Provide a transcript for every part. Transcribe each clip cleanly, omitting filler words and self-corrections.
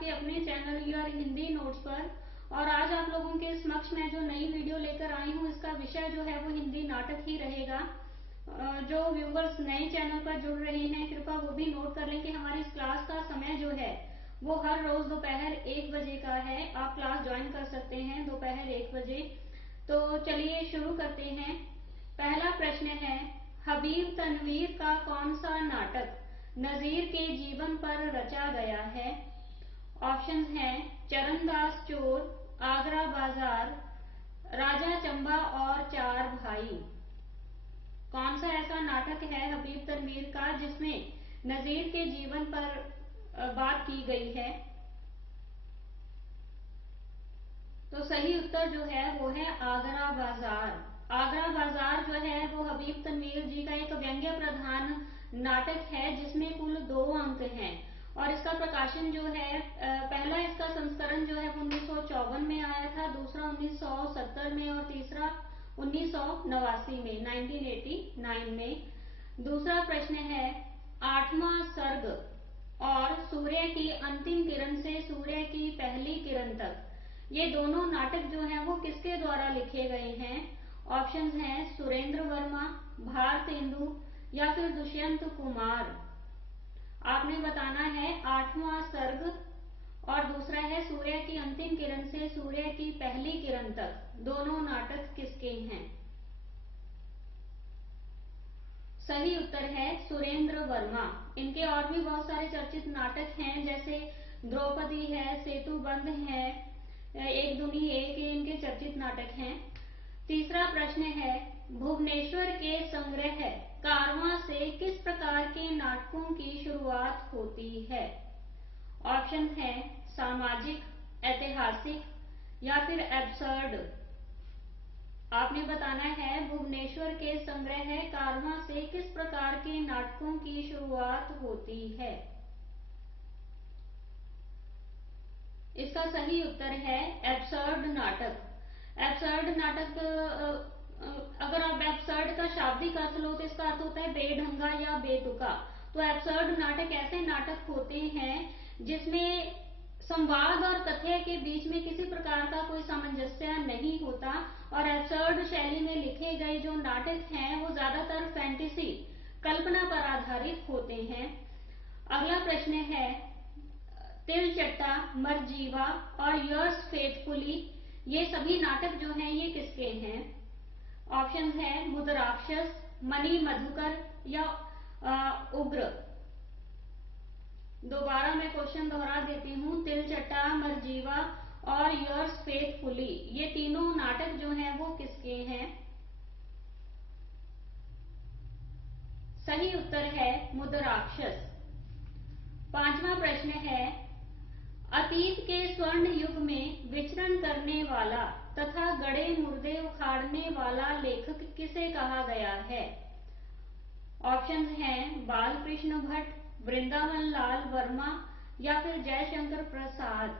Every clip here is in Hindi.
आपके अपने चैनल योर हिंदी नोट्स पर। और आज आप लोगों के समक्ष मैं जो नई वीडियो लेकर आई हूँ, इसका विषय जो है वो हिंदी नाटक ही रहेगा। जो व्यूवर्स नए चैनल पर जुड़ रहे हैं, कृपया वो भी नोट कर लें कि हमारी इस क्लास का समय जो है वो हर रोज दोपहर 1 बजे का है। आप क्लास ज्वाइन कर सकते हैं दोपहर 1 बजे। तो चलिए शुरू करते हैं। पहला प्रश्न है, हबीब तनवीर का कौन सा नाटक नजीर के जीवन पर रचा गया है? ऑप्शंस हैं चरणदास चोर, आगरा बाजार, राजा चंबा और चार भाई। कौन सा ऐसा नाटक है हबीब तनवीर का जिसमें नजीर के जीवन पर बात की गई है? तो सही उत्तर जो है वो है आगरा बाजार। आगरा बाजार जो है वो हबीब तनवीर जी का एक व्यंग्य प्रधान नाटक है जिसमें कुल 2 अंक हैं। और इसका प्रकाशन जो है पहला इसका संस्करण जो है 1954 में आया था, दूसरा 1970 में और तीसरा 1989 में 1989 में। दूसरा प्रश्न है, 8वां सर्ग और सूर्य की अंतिम किरण से सूर्य की पहली किरण तक, ये दोनों नाटक जो हैं वो किसके द्वारा लिखे गए हैं? ऑप्शंस हैं सुरेंद्र वर्मा, भारतेंदु या फिर दुष्यंत कुमार। आपने बताना है 8वां सर्ग और दूसरा है सूर्य की अंतिम किरण से सूर्य की पहली किरण तक, दोनों नाटक किसके हैं? सही उत्तर है सुरेंद्र वर्मा। इनके और भी बहुत सारे चर्चित नाटक हैं, जैसे द्रौपदी है, सेतुबंध है, एक दुनी एक, इनके चर्चित नाटक हैं। तीसरा प्रश्न है, भुवनेश्वर के संग्रह कारवां से किस प्रकार के नाटकों की शुरुआत होती है? ऑप्शन है सामाजिक, ऐतिहासिक या फिर एब्सर्ड। आपने बताना है भुवनेश्वर के संग्रह कारवां से किस प्रकार के नाटकों की शुरुआत होती है। इसका सही उत्तर है एब्सर्ड नाटक। एब्सर्ड नाटक, अगर आप एब्सर्ड का शाब्दिक अर्थ लो तो इसका अर्थ होता है बेढंगा या बेतुका। तो एब्सर्ड नाटक ऐसे नाटक होते हैं जिसमें संवाद और कथ्य के बीच में किसी प्रकार का कोई सामंजस्य नहीं होता। और एब्सर्ड शैली में लिखे गए जो नाटक हैं वो ज्यादातर फैंटेसी, कल्पना पर आधारित होते हैं। अगला प्रश्न है, तिलचट्टा, मरजीवा और योर्स फेथफुली, ये सभी नाटक जो हैं ये किसके हैं? ऑप्शंस है मुद्राक्षस, मणि मधुकर या उग्र। दोबारा मैं क्वेश्चन दोहरा देती हूँ, तिलचट्टा, मरजीवा और योर्स फेथफुली, ये तीनों नाटक जो हैं वो किसके हैं? सही उत्तर है मुद्राक्षस। 5वां प्रश्न है, अतीत के स्वर्ण युग में विचरण करने वाला तथा गड़े मुर्दे उखाड़ने वाला लेखक किसे कहा गया है? ऑप्शंस हैं बालकृष्ण भट्ट, वृंदावन लाल वर्मा या फिर जयशंकर प्रसाद।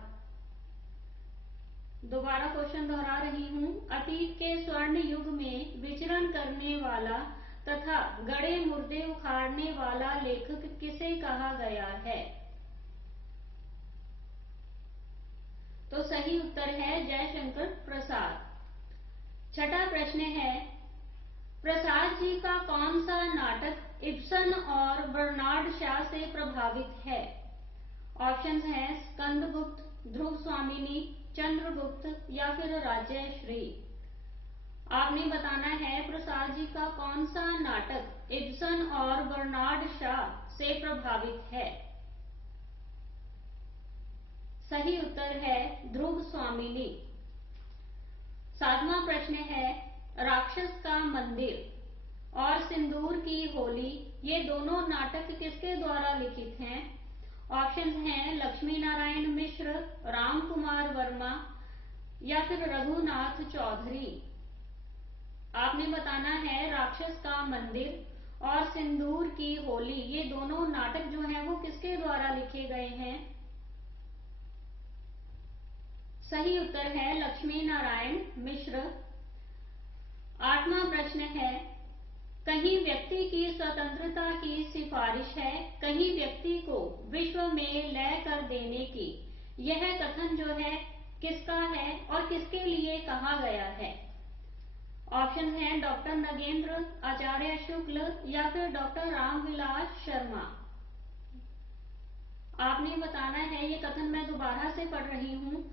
दोबारा क्वेश्चन दोहरा रही हूँ, अतीत के स्वर्ण युग में विचरण करने वाला तथा गड़े मुर्दे उखाड़ने वाला लेखक किसे कहा गया है? तो सही उत्तर है जयशंकर प्रसाद। 6ठा प्रश्न है, प्रसाद जी का कौन सा नाटक इब्सन और बर्नार्ड शॉ से प्रभावित है? ऑप्शंस हैं स्कंदगुप्त, ध्रुव स्वामिनी, चंद्रगुप्त या फिर राजश्री। आपने बताना है प्रसाद जी का कौन सा नाटक इब्सन और बर्नार्ड शॉ से प्रभावित है। सही उत्तर है ध्रुव स्वामिनी। 7वां प्रश्न है, राक्षस का मंदिर और सिंदूर की होली, ये दोनों नाटक किसके द्वारा लिखित हैं? ऑप्शंस हैं लक्ष्मी नारायण मिश्र, राम कुमार वर्मा या फिर रघुनाथ चौधरी। आपने बताना है राक्षस का मंदिर और सिंदूर की होली, ये दोनों नाटक जो हैं वो किसके द्वारा लिखे गए हैं? सही उत्तर है लक्ष्मी नारायण मिश्र। 8वां प्रश्न है, कहीं व्यक्ति की स्वतंत्रता की सिफारिश है, कहीं व्यक्ति को विश्व में लय कर देने की, यह कथन जो है किसका है और किसके लिए कहा गया है? ऑप्शन है डॉक्टर नगेंद्र, आचार्य शुक्ल या फिर डॉक्टर रामविलास शर्मा। आपने बताना है, ये कथन मैं दोबारा से पढ़ रही हूँ।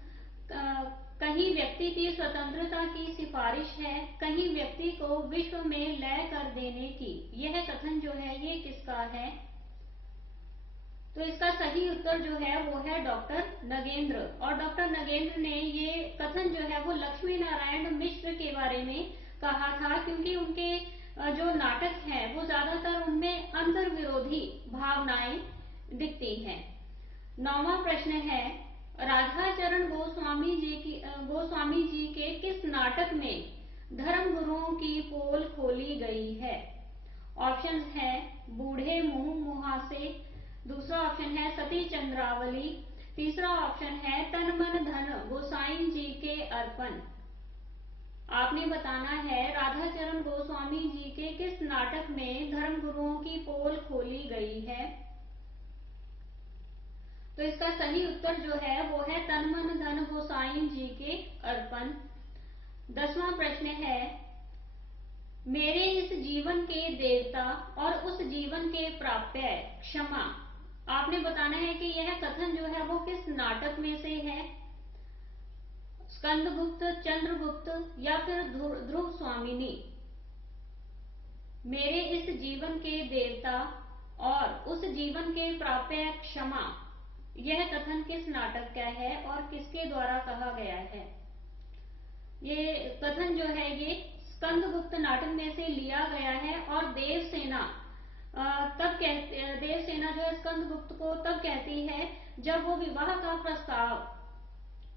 कहीं व्यक्ति की स्वतंत्रता की सिफारिश है, कहीं व्यक्ति को विश्व में लय कर देने की। यह कथन जो है ये किसका है? तो इसका सही उत्तर जो है वो है डॉक्टर नगेंद्र। और डॉक्टर नगेंद्र ने ये कथन जो है वो लक्ष्मी नारायण मिश्र के बारे में कहा था, क्योंकि उनके जो नाटक है वो ज्यादातर उनमें अंतर विरोधी भावनाएं दिखती हैं। 9वां प्रश्न है, राधाचरण गोस्वामी जी के किस नाटक में धर्म गुरुओं की पोल खोली गई है? ऑप्शन है बूढ़े मुंह मुहासे, दूसरा ऑप्शन है सती चंद्रावली, तीसरा ऑप्शन है तन मन धन गोसाई जी के अर्पण। आपने बताना है राधाचरण गोस्वामी जी के किस नाटक में धर्म गुरुओं की पोल खोली गई है? तो इसका सही उत्तर जो है वो है तन मन धन गोसाई जी के अर्पण। 10वां प्रश्न है, मेरे इस जीवन के देवता और उस जीवन के प्राप्य क्षमा। आपने बताना है कि यह कथन जो है वो किस नाटक में से है? स्कंदगुप्त, चंद्रगुप्त या फिर ध्रुव स्वामिनी। मेरे इस जीवन के देवता और उस जीवन के प्राप्य क्षमा, यह कथन किस नाटक का है और किसके द्वारा कहा गया है? ये कथन जो है ये स्कंदगुप्त नाटक में से लिया गया है और देवसेना जो है स्कंदगुप्त को तब कहती है जब वो विवाह का प्रस्ताव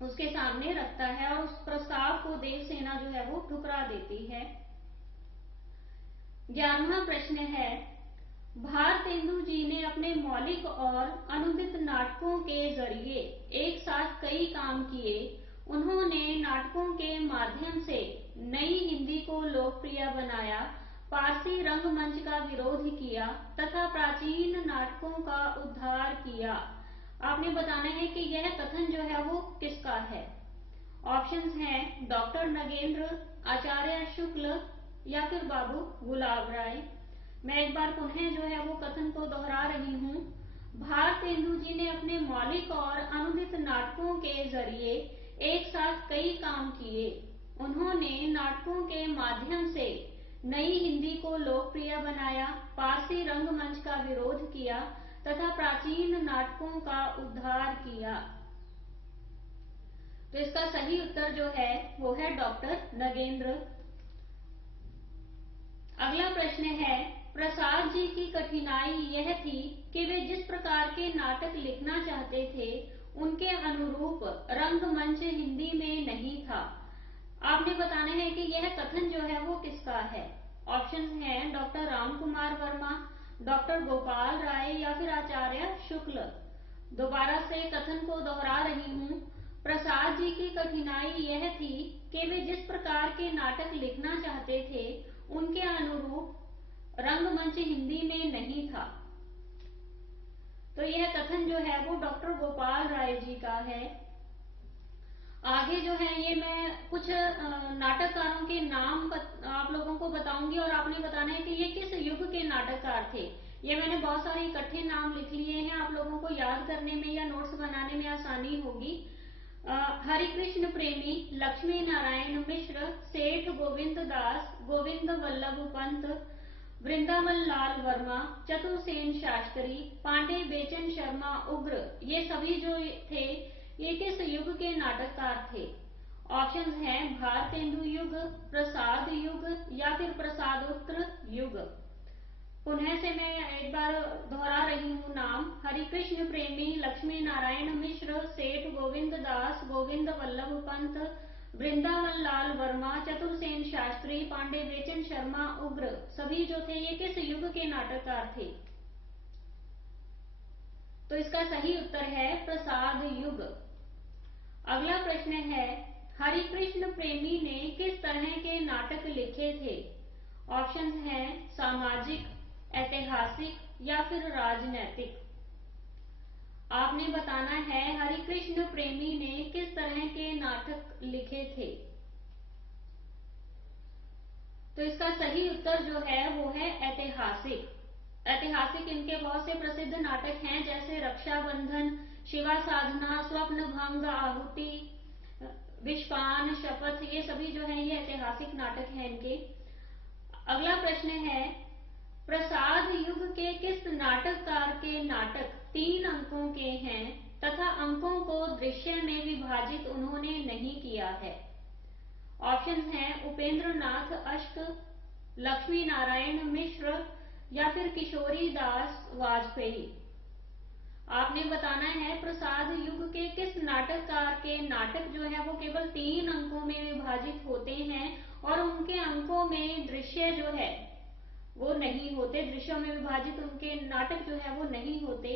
उसके सामने रखता है और उस प्रस्ताव को देवसेना जो है वो ठुकरा देती है। 11वां प्रश्न है, भारतेंदु जी ने अपने मौलिक और अनुदित नाटकों के जरिए एक साथ कई काम किए। उन्होंने नाटकों के माध्यम से नई हिंदी को लोकप्रिय बनाया, पारसी रंगमंच का विरोध किया तथा प्राचीन नाटकों का उद्धार किया। आपने बताना है कि यह कथन जो है वो किसका है? ऑप्शंस हैं डॉक्टर नगेंद्र, आचार्य शुक्ल या फिर बाबू गुलाब राय। मैं एक बार पुनः जो है वो कथन को दोहरा रही हूँ। भारतेंदु जी ने अपने मौलिक और अनुदित नाटकों के जरिए एक साथ कई काम किए। उन्होंने नाटकों के माध्यम से नई हिंदी को लोकप्रिय बनाया, पारसी रंगमंच का विरोध किया तथा प्राचीन नाटकों का उद्धार किया। तो इसका सही उत्तर जो है वो है डॉक्टर नगेंद्र। अगला प्रश्न है, प्रसाद जी की कठिनाई यह थी कि वे जिस प्रकार के नाटक लिखना चाहते थे उनके अनुरूप रंगमंच हिंदी में नहीं था। आपने बताना है कि यह कथन जो है वो किसका है? ऑप्शन हैं डॉक्टर राम कुमार वर्मा, डॉक्टर गोपाल राय या फिर आचार्य शुक्ल। दोबारा से कथन को दोहरा रही हूँ। प्रसाद जी की कठिनाई यह थी कि वे जिस प्रकार के नाटक लिखना चाहते थे उनके अनुरूप रंगमंच हिंदी में नहीं था। तो यह कथन जो है वो डॉक्टर गोपाल राय जी का है। आगे जो है ये मैं कुछ नाटककारों के नाम आप लोगों को बताऊंगी और आपने बताना है कि ये किस युग के नाटककार थे। ये मैंने बहुत सारे इकट्ठे नाम लिख लिए हैं, आप लोगों को याद करने में या नोट्स बनाने में आसानी होगी। हरिकृष्ण प्रेमी, लक्ष्मी नारायण मिश्र, सेठ गोविंद दास, गोविंद वल्लभ पंत, वृंदावन लाल वर्मा, चतुर्सेन शास्त्री, पांडे बेचन शर्मा उग्र, ये सभी जो थे ये किस युग के नाटककार थे? ऑप्शंस हैं भारतेंदु युग, प्रसाद युग या फिर प्रसादोत्तर युग। पुनः से मैं एक बार दोहरा रही हूँ नाम। हरिकृष्ण प्रेमी, लक्ष्मी नारायण मिश्र, सेठ गोविंद दास, गोविंद वल्लभ पंत, वृंदावन लाल वर्मा, चतुर्सेन शास्त्री, पांडे बेचन शर्मा उग्र, सभी जो थे ये किस युग के नाटककार थे? तो इसका सही उत्तर है प्रसाद युग। अगला प्रश्न है, हरिकृष्ण प्रेमी ने किस तरह के नाटक लिखे थे? ऑप्शन हैं सामाजिक, ऐतिहासिक या फिर राजनैतिक। आपने बताना है हरिकृष्ण प्रेमी ने किस तरह के नाटक लिखे थे। तो इसका सही उत्तर जो है वो है ऐतिहासिक। ऐतिहासिक इनके बहुत से प्रसिद्ध नाटक हैं, जैसे रक्षाबंधन, शिवा साधना, स्वप्न भंग, आहुति, विश्वान, शपथ, ये सभी जो है ये ऐतिहासिक नाटक हैं इनके। अगला प्रश्न है, प्रसाद युग के किस नाटककार के नाटक 3 अंकों के हैं तथा अंकों को दृश्य में विभाजित उन्होंने नहीं किया है। ऑप्शंस हैं उपेंद्र नाथ अष्ट, लक्ष्मी नारायण मिश्र या फिर किशोरी दास वाजपेयी। आपने बताना है प्रसाद युग के किस नाटककार के नाटक जो है वो केवल 3 अंकों में विभाजित होते हैं और उनके अंकों में दृश्य जो है वो नहीं होते, दृश्यों में विभाजित उनके नाटक जो है वो नहीं होते।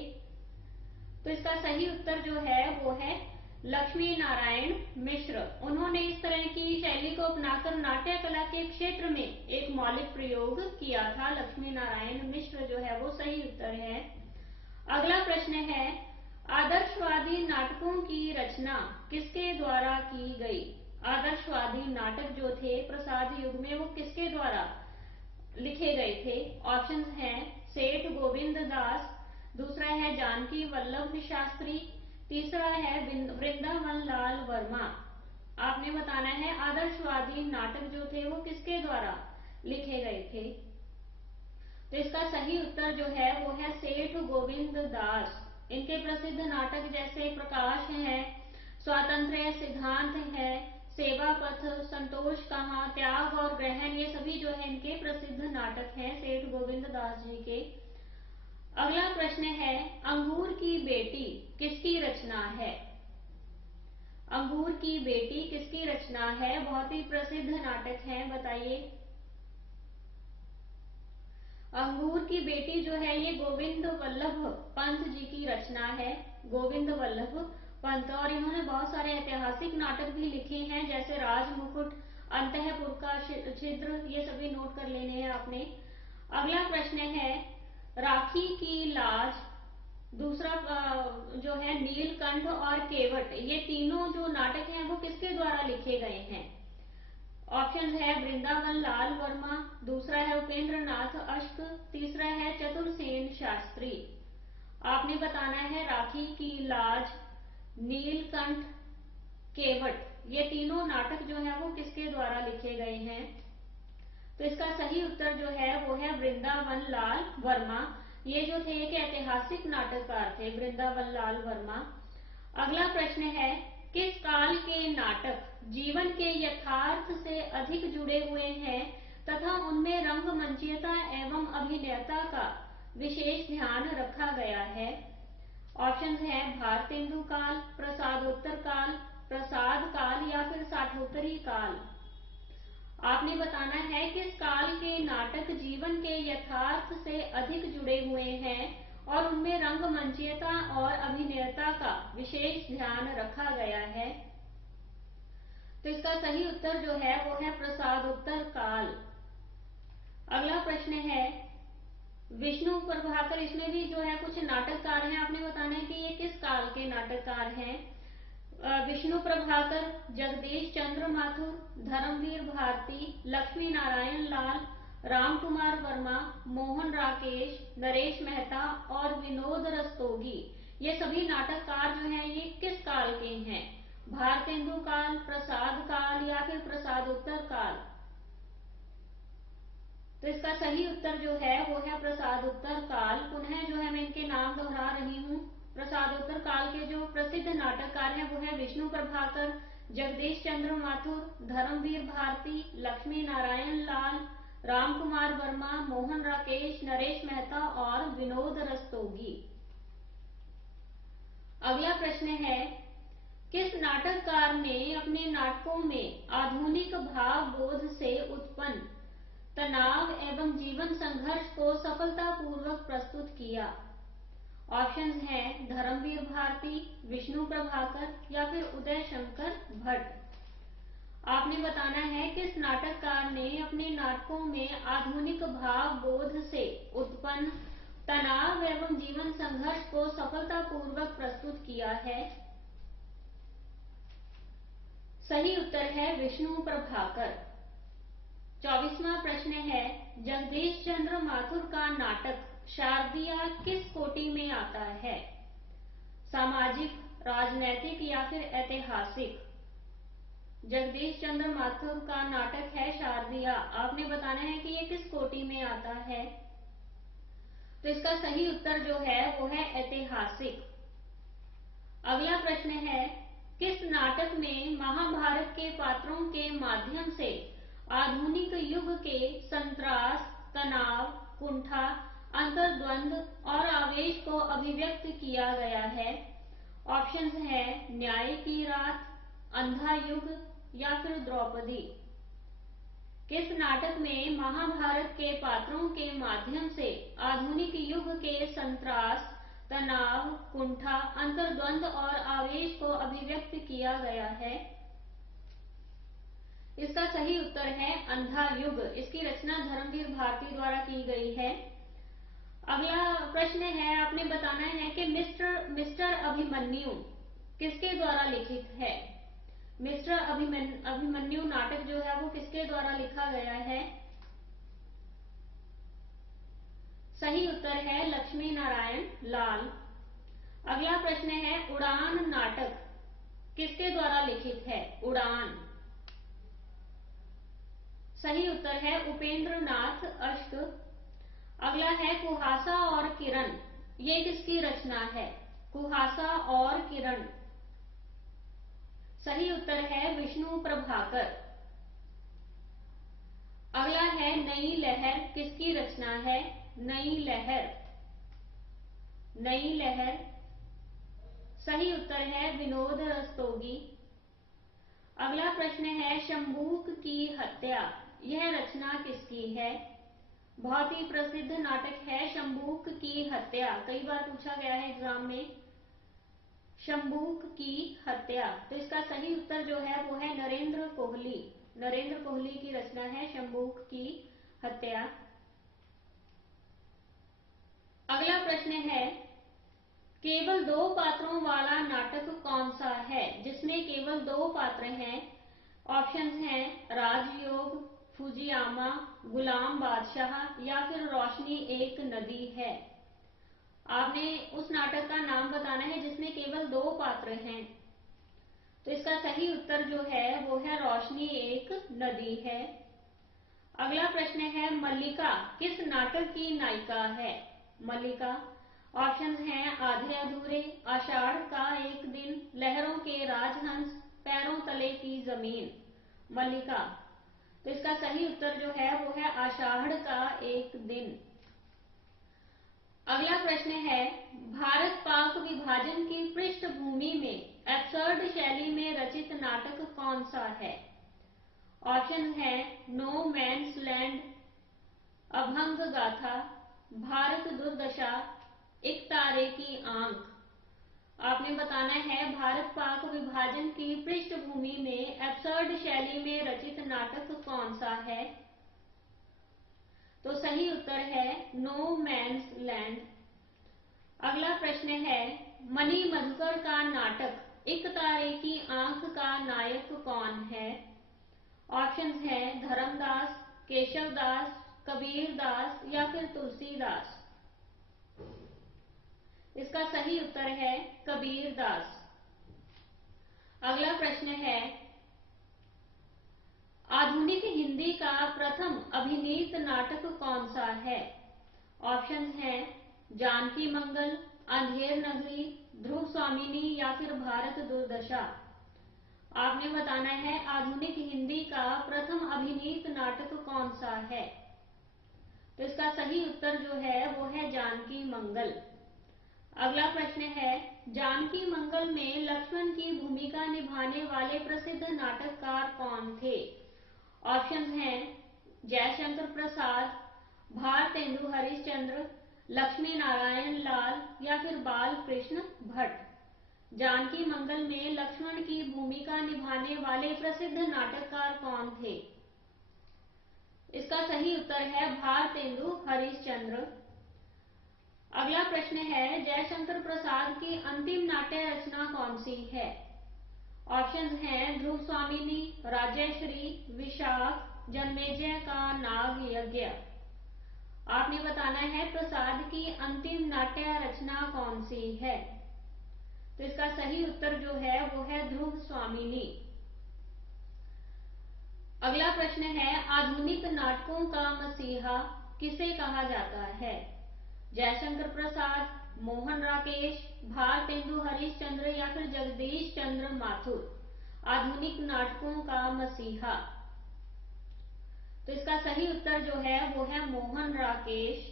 तो इसका सही उत्तर जो है वो है लक्ष्मी नारायण मिश्र। उन्होंने इस तरह की शैली को अपनाकर नाट्य कला के क्षेत्र में एक मौलिक प्रयोग किया था। लक्ष्मी नारायण मिश्र जो है वो सही उत्तर है। अगला प्रश्न है, आदर्शवादी नाटकों की रचना किसके द्वारा की गई। आदर्शवादी नाटक जो थे प्रसाद युग में वो किसके द्वारा लिखे गए थे। ऑप्शंस हैं सेठ गोविंद दास, दूसरा है जानकी वल्लभ शास्त्री, तीसरा है वृंदावन लाल वर्मा। आपने बताना है आदर्शवादी नाटक जो थे वो किसके द्वारा लिखे गए थे। तो इसका सही उत्तर जो है वो है सेठ गोविंद दास। इनके प्रसिद्ध नाटक जैसे प्रकाश है, स्वातंत्र्य सिद्धांत है, सेवा पथ, संतोष कहाँ, त्याग और ग्रहण, ये सभी जो है इनके प्रसिद्ध नाटक हैं सेठ गोविंद दास जी के। अगला प्रश्न है, अंगूर की बेटी किसकी रचना है। अंगूर की बेटी किसकी रचना है, बहुत ही प्रसिद्ध नाटक है, बताइए। अंगूर की बेटी जो है ये गोविंद वल्लभ पंत जी की रचना है, गोविंद वल्लभ पंत। और इन्होंने बहुत सारे ऐतिहासिक नाटक भी लिखे हैं, जैसे राजमुकुट, अंतःपुर का छिद्र, ये सभी नोट कर लेने हैं आपने। अगला प्रश्न है, राखी की लाज, दूसरा जो है नीलकंठ और केवट, ये तीनों जो नाटक हैं वो किसके द्वारा लिखे गए हैं। ऑप्शन है वृंदावन लाल वर्मा, दूसरा है उपेंद्र नाथ अष्ट, तीसरा है चतुरसेन शास्त्री। आपने बताना है राखी की लाज, नीलकंठ, केवट, ये तीनों नाटक जो है वो किसके द्वारा लिखे गए हैं। तो इसका सही उत्तर जो है वो है वृंदावन लाल वर्मा। ये जो थे एक ऐतिहासिक नाटककार थे, वृंदावन लाल वर्मा। अगला प्रश्न है, किस काल के नाटक जीवन के यथार्थ से अधिक जुड़े हुए हैं तथा उनमें रंगमंचीयता एवं अभिनयता का विशेष ध्यान रखा गया है। ऑप्शंस हैं भारतेंदु काल, प्रसादोत्तर काल, प्रसाद काल या फिर साठोत्तरी काल। आपने बताना है किस काल के नाटक जीवन के यथार्थ से अधिक जुड़े हुए हैं और उनमें रंगमंचीयता और अभिनयता का विशेष ध्यान रखा गया है। तो इसका सही उत्तर जो है वो है प्रसादोत्तर काल। अगला प्रश्न है, विष्णु प्रभाकर, इसमें भी जो है कुछ नाटककार हैं, आपने बताना है कि ये किस काल के नाटककार हैं। विष्णु प्रभाकर, जगदीश चंद्र माथुर, धर्मवीर भारती, लक्ष्मी नारायण लाल, राम कुमार वर्मा, मोहन राकेश, नरेश मेहता और विनोद रस्तोगी, ये सभी नाटककार जो हैं ये किस काल के हैं। भारतेंदु काल, प्रसाद काल या फिर प्रसादोत्तर काल। तो इसका सही उत्तर जो है वो है प्रसादोत्तर काल। पुनः जो है मैं इनके नाम दोहरा रही हूँ। प्रसादोत्तर काल के जो प्रसिद्ध नाटककार हैं वो है विष्णु प्रभाकर, जगदीश चंद्र माथुर, धर्मवीर भारती, लक्ष्मी नारायण लाल, राम कुमार वर्मा, मोहन राकेश, नरेश मेहता और विनोद रस्तोगी। अगला प्रश्न है, किस नाटककार ने अपने नाटकों में आधुनिक भाव बोध से उत्पन्न तनाव एवं जीवन संघर्ष को सफलतापूर्वक प्रस्तुत किया। ऑप्शंस हैं धर्मवीर भारती, विष्णु प्रभाकर या फिर उदय शंकर भट्ट। आपने बताना है किस नाटककार ने अपने नाटकों में आधुनिक भाव बोध से उत्पन्न तनाव एवं जीवन संघर्ष को सफलतापूर्वक प्रस्तुत किया है? सही उत्तर है विष्णु प्रभाकर। 24वां प्रश्न है, जगदीश चंद्र माथुर का नाटक शारदिया किस कोटि में आता है? सामाजिक, राजनैतिक या फिर ऐतिहासिक? जगदीश चंद्र माथुर का नाटक है शारदिया। आपने बताना है कि ये किस कोटि में आता है। तो इसका सही उत्तर जो है वो है ऐतिहासिक। अगला प्रश्न है, किस नाटक में महाभारत के पात्रों के माध्यम से आधुनिक युग के संत्रास, तनाव, कुंठा, अंतर्द्वंद और आवेश को अभिव्यक्त किया गया है? ऑप्शंस हैं न्याय की रात, अंधा युग या फिर द्रौपदी। किस नाटक में महाभारत के पात्रों के माध्यम से आधुनिक युग के संत्रास, तनाव, कुंठा, अंतर्द्वंद और आवेश को अभिव्यक्त किया गया है? इसका सही उत्तर है अंधा युग। इसकी रचना धर्मवीर भारती द्वारा की गई है। अगला प्रश्न है, आपने बताना है कि मिस्टर अभिमन्यु किसके द्वारा लिखित है? मिस्टर अभिमन्यु नाटक जो है वो किसके द्वारा लिखा गया है? सही उत्तर है लक्ष्मी नारायण लाल। अगला प्रश्न है, उड़ान नाटक किसके द्वारा लिखित है? उड़ान। सही उत्तर है उपेंद्र नाथ अश्क। अगला है कुहासा और किरण, ये किसकी रचना है? कुहासा और किरण। सही उत्तर है विष्णु प्रभाकर। अगला है नई लहर, किसकी रचना है? नई लहर। नई लहर। सही उत्तर है विनोद रस्तोगी। अगला प्रश्न है, शंबूक की हत्या, यह रचना किसकी है? बहुत ही प्रसिद्ध नाटक है शंबूक की हत्या, कई बार पूछा गया है एग्जाम में। शंबूक की हत्या। तो इसका सही उत्तर जो है वो है नरेंद्र कोहली। नरेंद्र कोहली की रचना है शंबूक की हत्या। अगला प्रश्न है, केवल 2 पात्रों वाला नाटक कौन सा है जिसमें केवल 2 पात्र हैं? ऑप्शंस हैं राजयोग, फुजियामा, गुलाम बादशाह या फिर रोशनी एक नदी है। आपने उस नाटक का नाम बताना है जिसमें केवल 2 पात्र हैं। तो इसका सही उत्तर जो है वो है रोशनी एक नदी है। अगला प्रश्न है, मल्लिका किस नाटक की नायिका है? मल्लिका। ऑप्शंस हैं आधे अधूरे, आषाढ़ का एक दिन, लहरों के राजहंस, पैरों तले की जमीन। मल्लिका। तो इसका सही उत्तर जो है वो है आषाढ़ का एक दिन। अगला प्रश्न है, भारत पाक विभाजन की पृष्ठभूमि में एब्सर्ड शैली में रचित नाटक कौन सा है? ऑप्शन है नो मैन्स लैंड, अभंग गाथा, भारत दुर्दशा, एक तारे की आंख। आपने बताना है भारत पाक विभाजन की पृष्ठभूमि में एब्सर्ड शैली में रचित नाटक कौन सा है? तो सही उत्तर है नो मैन्स लैंड। अगला प्रश्न है, मणि मधुकर का नाटक एक तारे की आंख का नायक कौन है? ऑप्शंस हैं धर्मदास, केशवदास, कबीरदास या फिर तुलसीदास। इसका सही उत्तर है कबीरदास। अगला प्रश्न है, आधुनिक हिंदी का प्रथम अभिनीत नाटक कौन सा है? ऑप्शंस हैं जानकी मंगल, अंधेर नगरी, ध्रुव स्वामिनी या फिर भारत दुर्दशा। आपने बताना है आधुनिक हिंदी का प्रथम अभिनीत नाटक कौन सा है? तो इसका सही उत्तर जो है वो है जानकी मंगल। अगला प्रश्न है, जानकी मंगल में लक्ष्मण की भूमिका निभाने वाले प्रसिद्ध नाटककार कौन थे? ऑप्शंस हैं जयशंकर प्रसाद, भारतेंदु हरिश्चंद्र, लक्ष्मी नारायण लाल या फिर बाल कृष्ण भट्ट। जानकी मंगल में लक्ष्मण की भूमिका निभाने वाले प्रसिद्ध नाटककार कौन थे? इसका सही उत्तर है भारतेंदु हरिश्चंद्र। अगला प्रश्न है, जयशंकर प्रसाद की अंतिम नाट्य रचना कौन सी है? ऑप्शंस हैं ध्रुव स्वामिनी, राजश्री, विशाख, जन्मेजय का नाग यज्ञ। आपने बताना है प्रसाद की अंतिम नाट्य रचना कौन सी है। तो इसका सही उत्तर जो है वो है ध्रुव स्वामिनी। अगला प्रश्न है, आधुनिक नाटकों का मसीहा किसे कहा जाता है? जयशंकर प्रसाद, मोहन राकेश, भारतेंदु हरिश्चंद्र या फिर जगदीश चंद्र माथुर। आधुनिक नाटकों का मसीहा। तो इसका सही उत्तर जो है वो है मोहन राकेश।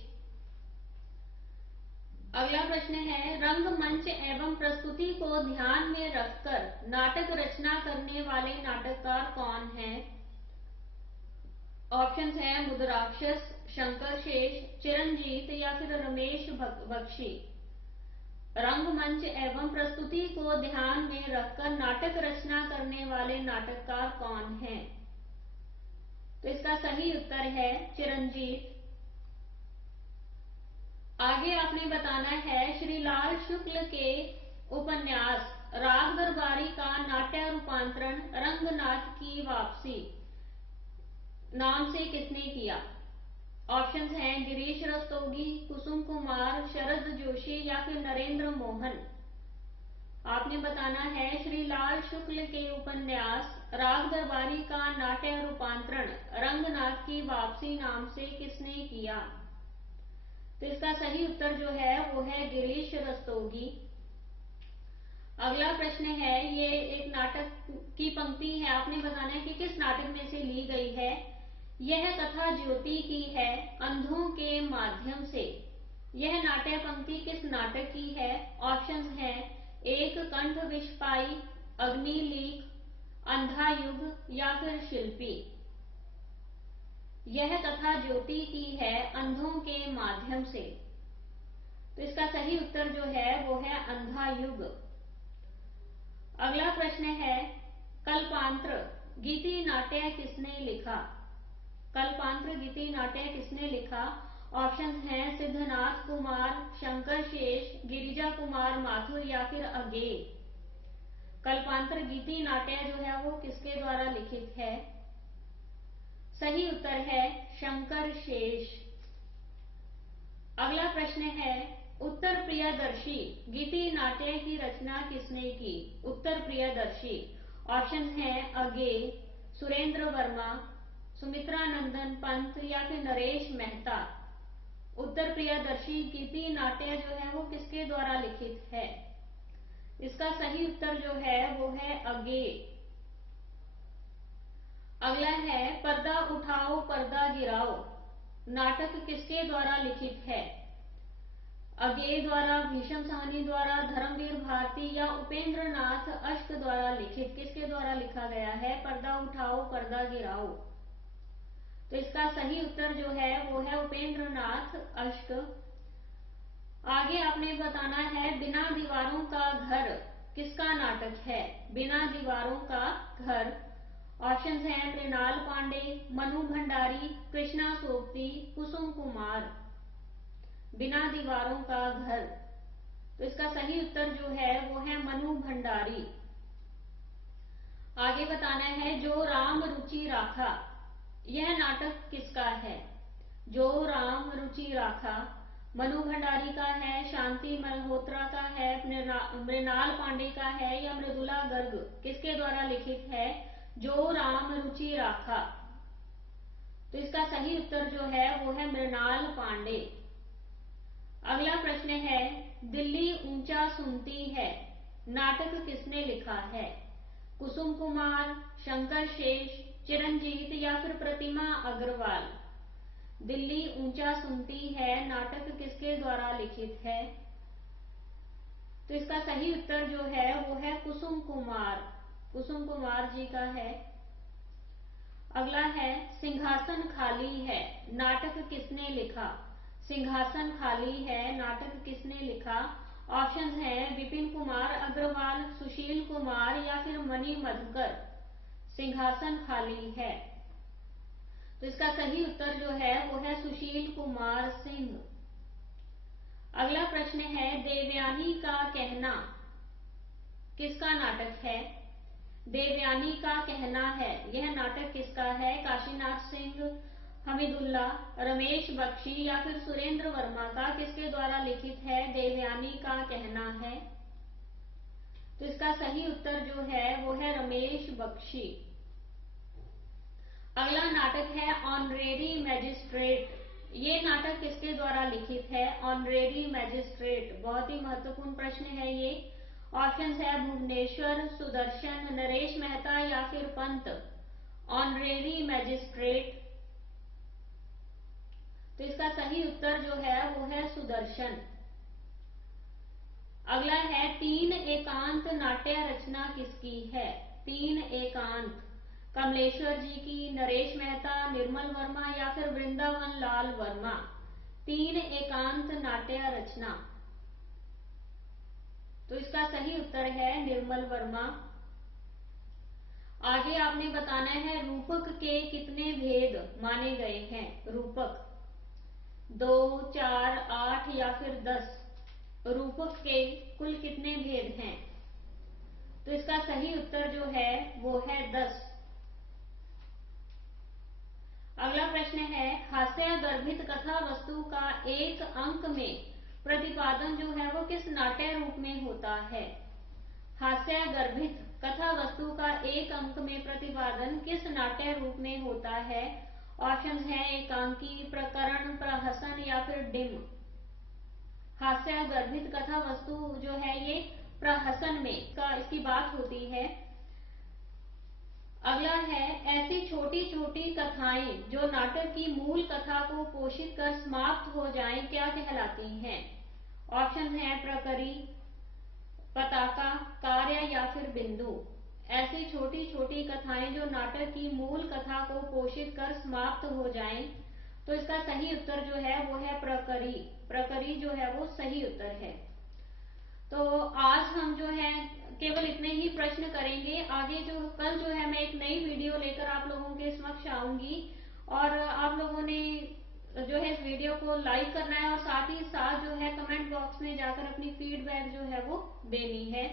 अगला प्रश्न है, रंगमंच एवं प्रस्तुति को ध्यान में रखकर नाटक रचना करने वाले नाटककार कौन हैं? ऑप्शंस हैं मुद्राक्षस, शंकर शेष, चिरंजीत या फिर रमेश बख्शी। रंगमंच एवं प्रस्तुति को ध्यान में रखकर नाटक रचना करने वाले नाटककार कौन हैं? तो इसका सही उत्तर है चिरंजीत। आगे आपने बताना है, श्रीलाल शुक्ल के उपन्यास राग दरबारी का नाट्य रूपांतरण रंगनाथ की वापसी नाम से किसने किया? ऑप्शंस हैं गिरीश रस्तोगी, कुसुम कुमार, शरद जोशी या फिर नरेंद्र मोहन। आपने बताना है श्रीलाल शुक्ल के उपन्यास राग दरबारी का नाट्य रूपांतरण रंगनाथ की वापसी नाम से किसने किया? तो इसका सही उत्तर जो है वो है गिरीश रस्तोगी। अगला प्रश्न है, ये एक नाटक की पंक्ति है, आपने बताना है कि किस नाटक में से ली गई है। यह कथा ज्योति की है अंधों के माध्यम से। यह नाट्य पंक्ति किस नाटक की है? ऑप्शंस हैं एक कंठ विषपाई, अग्निलीक, अंधा युग या फिर शिल्पी। यह कथा ज्योति की है अंधों के माध्यम से। तो इसका सही उत्तर जो है वो है अंधा युग। अगला प्रश्न है, कल्पांत्र गीति नाट्य किसने लिखा? कल्पांत्र गीति नाट्य किसने लिखा? ऑप्शंस हैं सिद्धनाथ कुमार, शंकर शेष, गिरिजा कुमार माथुर या फिर अगेय। कल्पांत्र गीति नाट्य जो है वो किसके द्वारा लिखित है? सही उत्तर है शंकर शेष। अगला प्रश्न है, उत्तर प्रियदर्शी गीति नाट्य की रचना किसने की? उत्तर प्रियदर्शी। ऑप्शंस हैं अगेय, सुरेंद्र वर्मा, सुमित्रा नंदन पंत या फिर नरेश मेहता। उत्तर प्रियदर्शी गीति नाट्य जो है वो किसके द्वारा लिखित है? इसका सही उत्तर जो है वो है अगेय। अगला है, पर्दा उठाओ पर्दा गिराओ नाटक किसके द्वारा लिखित है? अगेय द्वारा, भीषम साहनी द्वारा, धर्मवीर भारती या उपेंद्र नाथ अश्क द्वारा लिखित। किसके द्वारा लिखा गया है पर्दा उठाओ पर्दा गिराओ? तो इसका सही उत्तर जो है वो है उपेंद्र नाथ अश्क। आगे आपने बताना है, बिना दीवारों का घर किसका नाटक है? बिना दीवारों का घर। ऑप्शंस हैं मृणाल पांडे, मनु भंडारी, कृष्णा सोबती, कुसुम कुमार। बिना दीवारों का घर। तो इसका सही उत्तर जो है वो है मनु भंडारी। आगे बताना है, जो राम रुचि राखा यह नाटक किसका है? जो राम रुचि राखा मनु भंडारी का है, शांति मल्होत्रा का है, मृणाल पांडे का है या मृदुला गर्ग। किसके द्वारा लिखित है जो राम रुचि राखा? तो इसका सही उत्तर जो है वो है मृणाल पांडे। अगला प्रश्न है, दिल्ली ऊंचा सुनती है नाटक किसने लिखा है? कुसुम कुमार, शंकर शेष, चिरंजीत या फिर प्रतिमा अग्रवाल। दिल्ली ऊंचा सुनती है नाटक किसके द्वारा लिखित है? तो इसका सही उत्तर जो है वो है कुसुम कुमार। कुसुम कुमार जी का है। अगला है, सिंहासन खाली है नाटक किसने लिखा? सिंहासन खाली है नाटक किसने लिखा? ऑप्शंस हैं विपिन कुमार अग्रवाल, सुशील कुमार या फिर मणि मधुकर। सिंहासन खाली है। तो इसका सही उत्तर जो है वो है सुशील कुमार सिंह। अगला प्रश्न है, देवयानी का कहना किसका नाटक है? देवयानी का कहना है, यह नाटक किसका है? काशीनाथ सिंह, हमीदुल्ला, रमेश बख्शी या फिर सुरेंद्र वर्मा का? किसके द्वारा लिखित है? देवयानी का कहना है। तो इसका सही उत्तर जो है वो है रमेश बख्शी। अगला नाटक है ऑनरेरी मैजिस्ट्रेट। ये नाटक किसके द्वारा लिखित है? ऑनरेरी मैजिस्ट्रेट, बहुत ही महत्वपूर्ण प्रश्न है ये। ऑप्शन है भुवनेश्वर, सुदर्शन, नरेश मेहता या फिर पंत। ऑनरेरी मैजिस्ट्रेट, तो इसका सही उत्तर जो है वो है सुदर्शन। अगला है, तीन एकांत नाट्य रचना किसकी है? तीन एकांत कमलेश्वर जी की, नरेश मेहता, निर्मल वर्मा या फिर वृंदावन लाल वर्मा। तीन एकांत नाट्य रचना, तो इसका सही उत्तर है निर्मल वर्मा। आगे आपने बताना है रूपक के कितने भेद माने गए हैं? रूपक 2, 4, 8 या फिर 10। रूपक के कुल कितने भेद हैं? तो इसका सही उत्तर जो है वो है 10। अगला प्रश्न है, हास्य गर्भित कथा वस्तु का एक अंक में प्रतिपादन जो है वो किस नाट्य रूप में होता है? हास्य गर्भित कथा वस्तु का एक अंक में प्रतिपादन किस नाट्य रूप में होता है? ऑप्शन है एकांकी, प्रकरण, प्रहसन या फिर डिम। हास्य गर्भित कथा वस्तु जो है ये प्रहसन में इसकी बात होती है। अगला है, ऐसी छोटी छोटी कथाएं जो नाटक की मूल कथा को पोषित कर समाप्त हो जाएं, क्या कहलाती हैं? ऑप्शन है प्रकरी, पताका, कार्य या फिर बिंदु। ऐसी छोटी छोटी कथाएं जो नाटक की मूल कथा को पोषित कर समाप्त हो जाएं, तो इसका सही उत्तर जो है वो है प्रकरी। प्रकरी जो है वो सही उत्तर है। तो आज हम जो है केवल इतने ही प्रश्न करेंगे। आगे जो कल जो है मैं एक नई वीडियो लेकर आप लोगों के समक्ष आऊंगी और आप लोगों ने जो है इस वीडियो को लाइक करना है और साथ ही साथ जो है कमेंट बॉक्स में जाकर अपनी फीडबैक जो है वो देनी है।